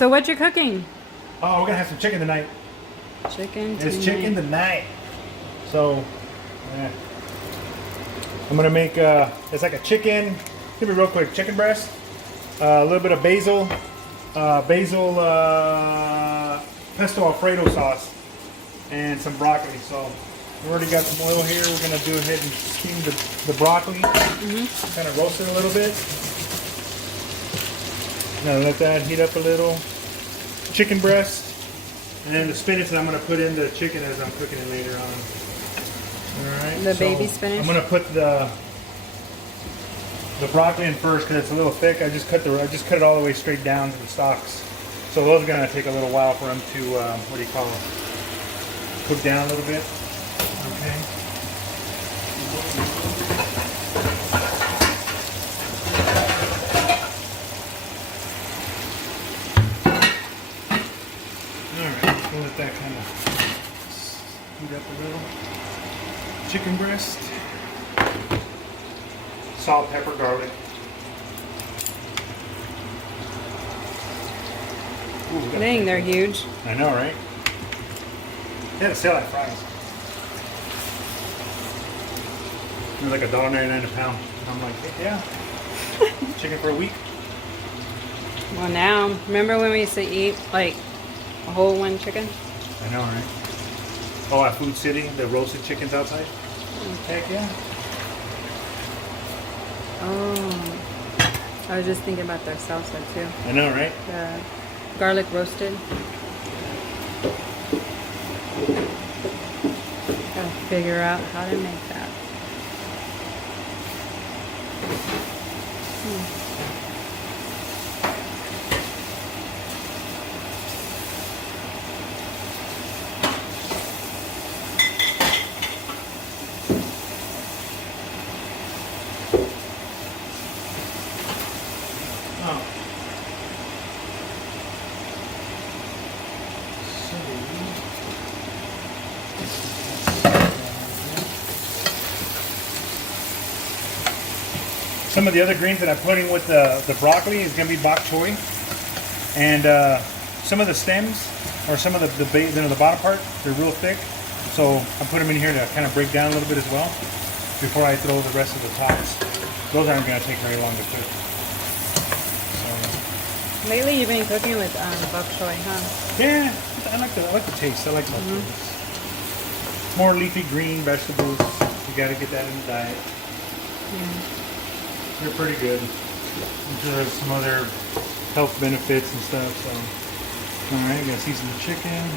So what you cooking? Oh, we're gonna have some chicken tonight. Chicken tonight. It's chicken tonight. So, yeah. I'm gonna make it's like a chicken. Give me real quick. Chicken breast, a little bit of basil, pesto Alfredo sauce, and some broccoli. So we already got some oil here. We're gonna go ahead and steam the broccoli. Kind of roast it a little bit. Now let that heat up a little. Chicken breast, and then the spinach that I'm gonna put in the chicken as I'm cooking it later on. All right. The baby spinach. I'm gonna put the broccoli in first because it's a little thick. I just cut it all the way straight down to the stalks. So those are gonna take a little while for them to what do you call it? Cook down a little bit. Okay. Alright, we'll let that kind of heat up a little. Chicken breast. Salt, pepper, garlic. Ooh, Dang, they're huge. I know, right? They had to sell like fries. They're like $1.99 a pound. I'm like, hey, yeah. Chicken for a week. Well, now, remember when we used to eat like a whole one chicken? I know, right? Oh, at Food City, the roasted chickens outside. Heck yeah. Oh, I was just thinking about their salsa too. I know, right? The garlic roasted. Gotta figure out how to make that. Oh. Some of the other greens that I'm putting with the broccoli is going to be bok choy, and some of the stems or some of the bottom part, they're real thick, so I put them in here to kind of break down a little bit as well before I throw the rest of the tops. Those aren't going to take very long to cook. So, Lately, you've been cooking with bok choy, huh? yeah, I like the taste. I like bok choy. More leafy green vegetables. You got to get that in the diet. Yeah. They're pretty good. There's some other health benefits and stuff. So, all right, gonna season the chicken.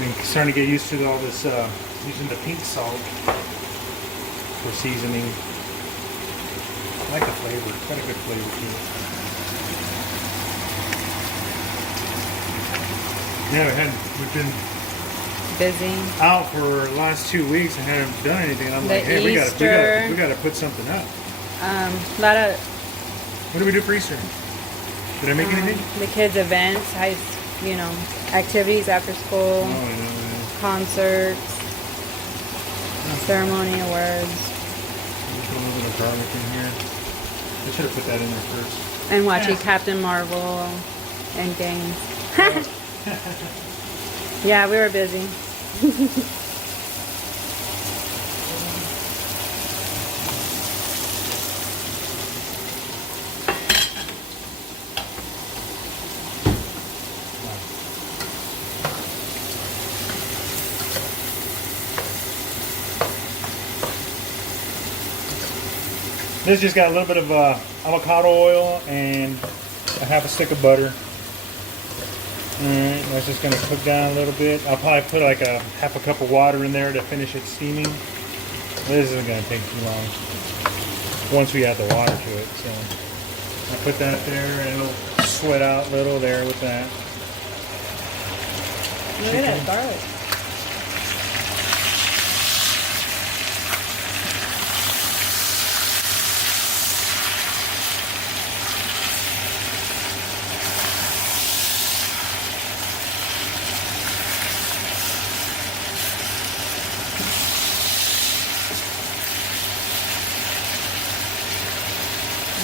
I'm starting to get used to all this using the pink salt for seasoning. I like the flavor. It's got a good flavor to it. Yeah, we've been Busy. out for the last 2 weeks and haven't done anything. And I'm The like, hey, we gotta put something up. A lot of What do we do for Easter? Did I make anything? the kids' events, activities after school, Oh, I know. concerts, ceremony awards, Put a little bit of garlic in here. I should have put that in there first. and watching Yeah. Captain Marvel and games. Yeah, we were busy. This just got a little bit of avocado oil and a half a stick of butter. Alright, that's just going to cook down a little bit. I'll probably put like a half a cup of water in there to finish it steaming. This isn't going to take too long once we add the water to it. So I put that there and it'll sweat out a little there with that. Look at that garlic.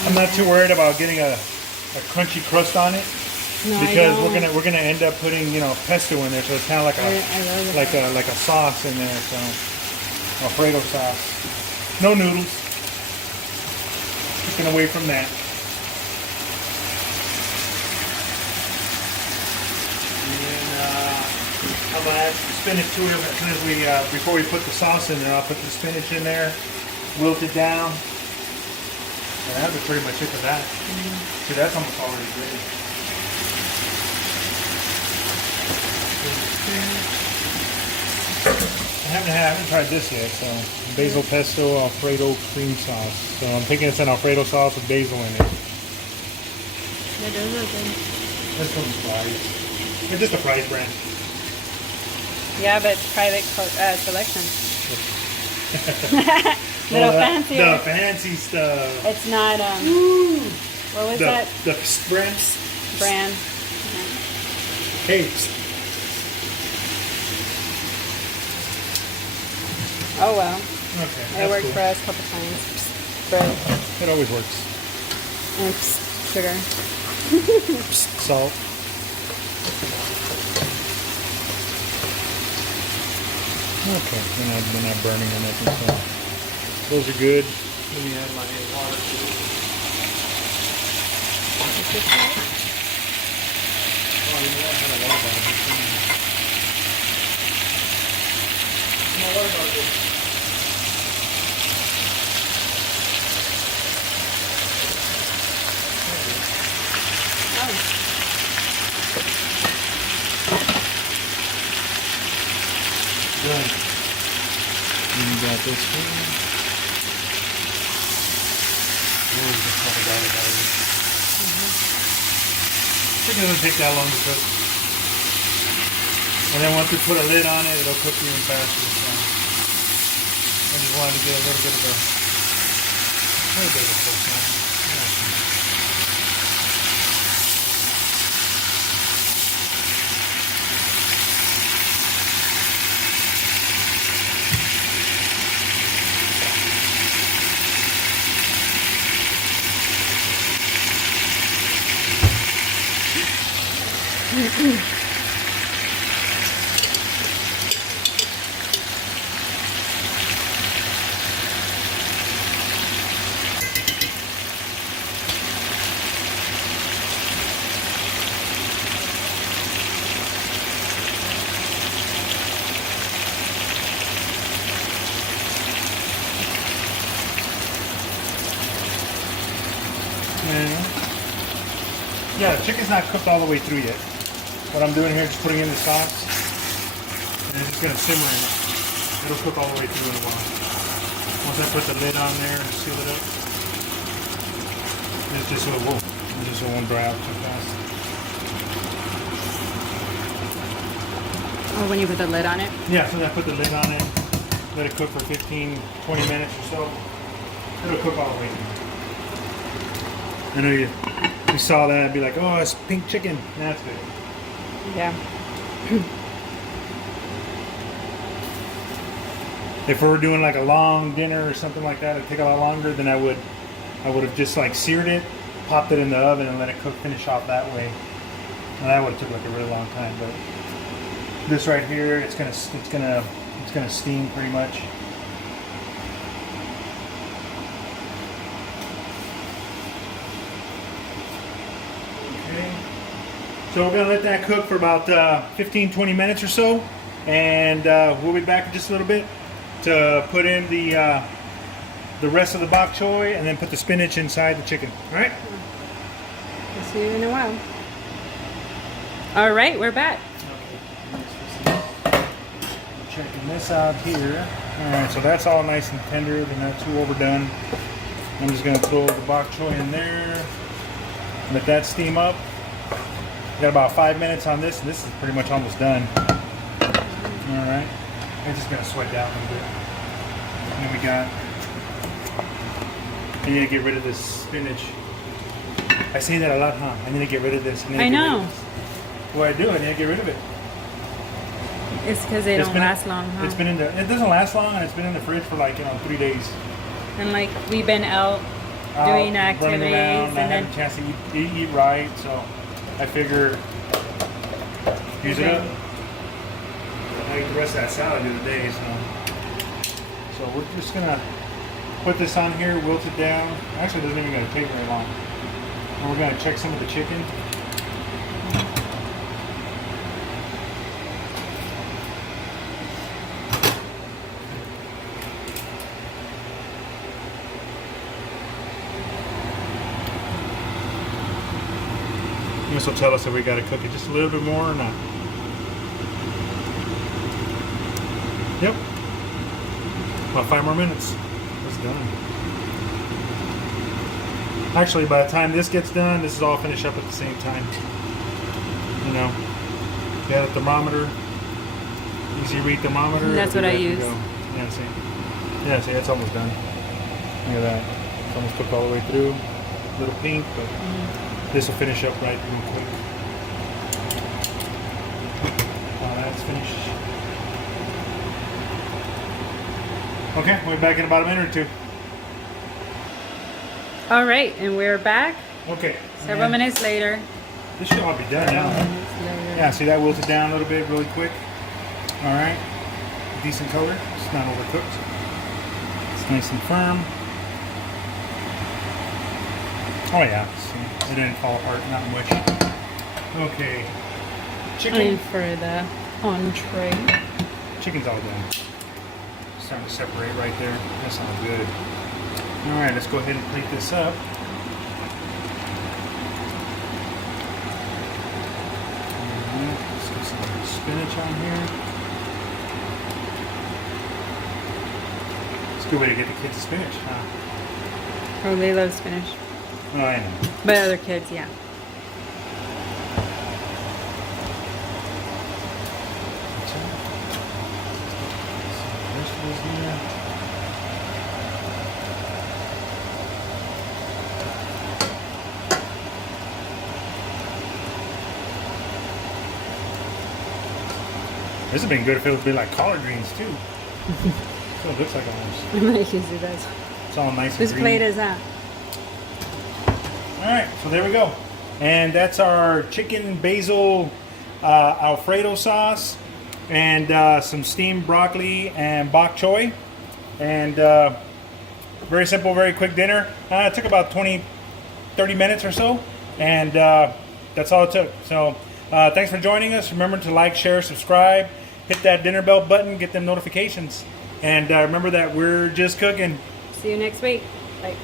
I'm not too worried about getting a crunchy crust on it. No, Because I don't. we're gonna end up putting pesto in there, so it's kind of like I love it. like a sauce in there. So Alfredo sauce, no noodles. Keeping away from that. And I'm gonna add some spinach to it as soon as we before we put the sauce in there. I'll put the spinach in there, wilt it down, and that'll be pretty much it for that. See, that's almost already ready. I haven't tried this yet, so basil pesto Alfredo cream sauce. So I'm thinking it's an Alfredo sauce with basil in it. It does look good. This one's fries. It's just a fries brand. Yeah, but it's private selection. Little fancier. The fancy stuff. It's not, what was that? The brand. Brand. Cakes. Oh, well. Okay. It that's worked cool. for us a couple times. Bread It always works. and sugar. Salt. Okay, we're not burning or nothing, so those are good. Let me add my water to it. Oh, you know what? I had a water bottle before. No water bottle. Right. You got this one. Oh, you can probably got it already. It doesn't take that long to cook. And then once we put a lid on it, it'll cook even faster. So I just wanted to get a little bit of a cook now. Yeah, the chicken's not cooked all the way through yet. What I'm doing here is just putting in the sauce, and it's just gonna simmer in it. It'll cook all the way through in a while. Once I put the lid on there and seal it up, it just won't dry out too fast. Oh, when you put the lid on it? Yeah, so I put the lid on it, let it cook for 15, 20 minutes or so. It'll cook all the way through. I know you saw that and be like, oh, it's pink chicken. That's good. Yeah. If we were doing like a long dinner or something like that, it'd take a lot longer, then I would have just like seared it, popped it in the oven and let it cook, finish off that way. And that would have took like a really long time, but this right here, it's gonna steam pretty much. So we're going to let that cook for about 15-20 minutes or so, and we'll be back in just a little bit to put in the rest of the bok choy and then put the spinach inside the chicken. All right? We'll see you in a while. All right, we're back. Checking this out here. All right, so that's all nice and tender. They're not too overdone. I'm just going to throw the bok choy in there, let that steam up. Got about 5 minutes on this, and this is pretty much almost done. All right, I'm just gonna sweat down a little bit. And then we got. I need to get rid of this spinach. I say that a lot, huh? I need to get rid of this. I know. What I do, I need to get rid of it. It's because they don't last long, huh? It's been in the. It doesn't last long, and it's been in the fridge for like 3 days. And like we've been out out, Doing running activities around, and not then having a chance to eat right. So I figure use it up. I ate the rest of that salad the other day, so we're just gonna put this on here, wilt it down. Actually, it doesn't even gonna take very long. And we're gonna check some of the chicken. This will tell us if we got to cook it just a little bit more or not. Yep. About 5 more minutes. It's done. Actually, by the time this gets done, this is all finished up at the same time. You know, you got a thermometer, easy read thermometer. That's what I use. Yeah, see. Yeah, see, it's almost done. Look at that. It's almost cooked all the way through. A little pink, but this will finish up right real quick. That's finished. Okay, we'll be back in about a minute or two. All right, and we're back Okay. several minutes later. This should all be done now. Yeah, see that wilted down a little bit really quick. All right. Decent color. It's not overcooked. It's nice and firm. Oh yeah, see, it didn't fall apart, not much. Okay. Chicken. And for the entree. Chicken's all done. Starting to separate right there. That sounds good. All right, let's go ahead and plate this up. Let's get some spinach on here. It's a good way to get the kids to spinach, huh? Oh, they love spinach. Oh, I know. But other kids, yeah. This would have been good if it would be like collard greens too. That's what it looks like almost. It usually does. It's all nice and Whose green. plate is that? All right, so there we go. And that's our chicken basil Alfredo sauce and some steamed broccoli and bok choy. And very simple, very quick dinner. It took about 20, 30 minutes or so. And that's all it took. So thanks for joining us. Remember to like, share, subscribe. Hit that dinner bell button, get them notifications. And remember that we're just cooking. See you next week. Bye.